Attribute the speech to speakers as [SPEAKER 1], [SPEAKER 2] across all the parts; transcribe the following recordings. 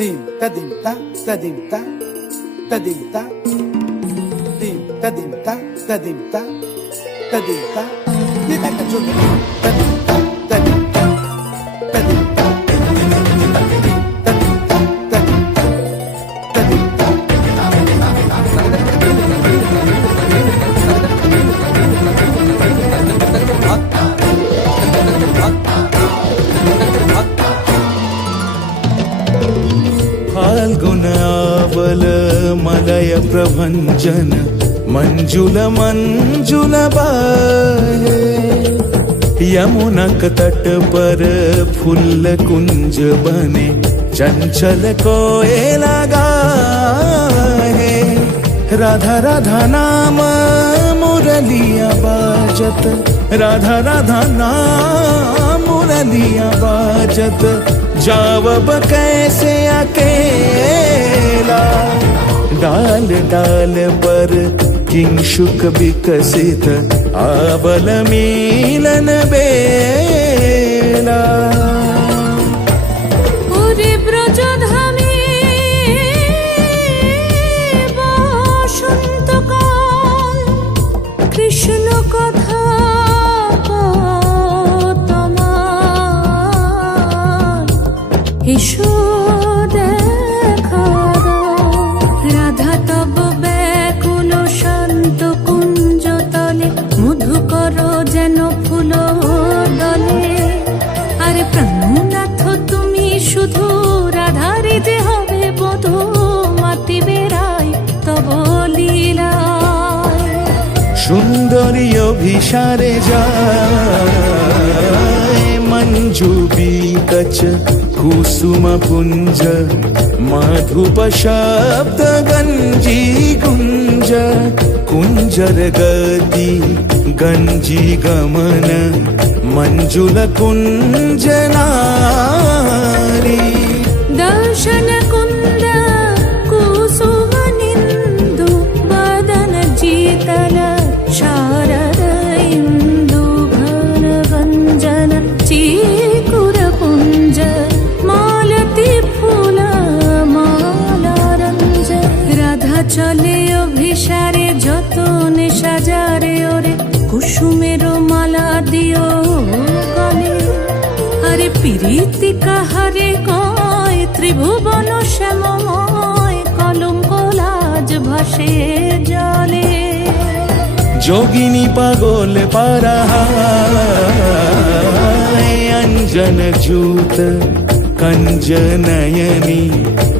[SPEAKER 1] Tim tadim ta tadim ta tadim ta Tim tadim ta tadim ta tadim ta Di ta ka chun tadim ta
[SPEAKER 2] आवल मलय प्रभञ्जन, मञ्जुल मञ्जुल बाहे। यमुनक तट पर फुल्ल कुञ्ज बने चञ्चल कोयला गाहे। राधा राधा नाम मुरलिया बाजत, राधा राधा नाम मुरलिया बाजत। जावब कैसे डाल डाल पर किंशुक विकसित आवल मिलन बेला
[SPEAKER 3] ওরে ব্রজধামে বসন্তকাল কৃষ্ণ কথা তোমার ফুল দলে। তুমি শুধু রাধারে যে হবে বধু, মাতি বেড়াই তব
[SPEAKER 2] সুন্দরী অভিসারে যায় মঞ্জু বিকচ কুসুম পুঞ্জ, মাধুপ শব্দ গঞ্জি কুঞ্জ কুঞ্জর গতি গঞ্জি গমন মঞ্জুল কুঞ্জ নারী
[SPEAKER 3] দর্শন কুন্দ কুসুম নিন্দু বদন जीतल शारद इन्दु घन गञ्जन चीकुर पुञ्ज मालती फूल মালারঞ্জ রাধা চলে অভিসারে যতনে সাজারে ওরে কুসুমের মালা দিও গলে আরে প্রীতি কাহারে কয়, ত্রিভুবন শ্যামময় কলঙ্ক লাজ ভাসে জলে।
[SPEAKER 2] যোগিনী পাগল পারাহায় অঞ্জন জূত কঞ্জনয়নি,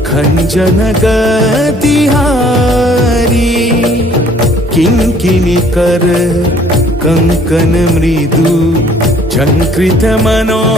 [SPEAKER 2] খঞ্জন গতিহারি। কিঙ্কিনি কর కంకణ మృదు చంకృత మనోహారీ.